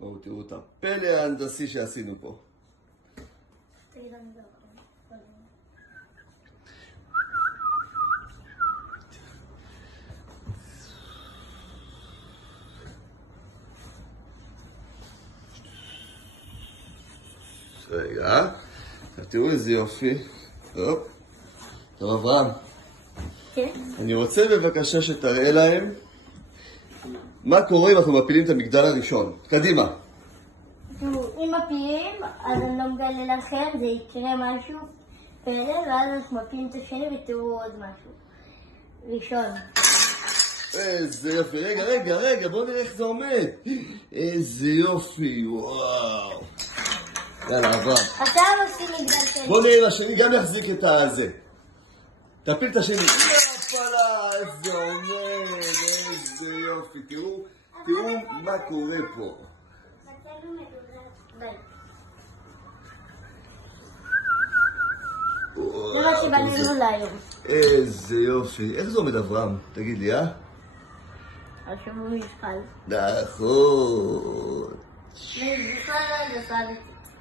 בואו תראו את הפלא ההנדסי שעשינו פה. רגע, תראו איזה יופי. טוב, אברהם. כן? אני רוצה בבקשה שתראה להם מה קורה אם אנחנו מפילים את המגדל הראשון. קדימה. אם מפילים, אז אני לא מגלה לכם, זה יקרה משהו פלא, ואז אנחנו מפילים את השני ותראו עוד משהו. ראשון. איזה יופי. רגע, בואו נראה איך זה עומד. איזה יופי, וואו. יאללה, אברהם. עכשיו עושים מגדל שני. בואו נראה השני, גם יחזיק את הזה. תפיל את השני. יופלה, איזה עומד, איזה יופי. תראו מה קורה פה. זה מה שבנינו להיום. איזה יופי. איך זה עומד, אברהם? תגיד לי, עכשיו הוא משקל. נכון. זה בכלל לא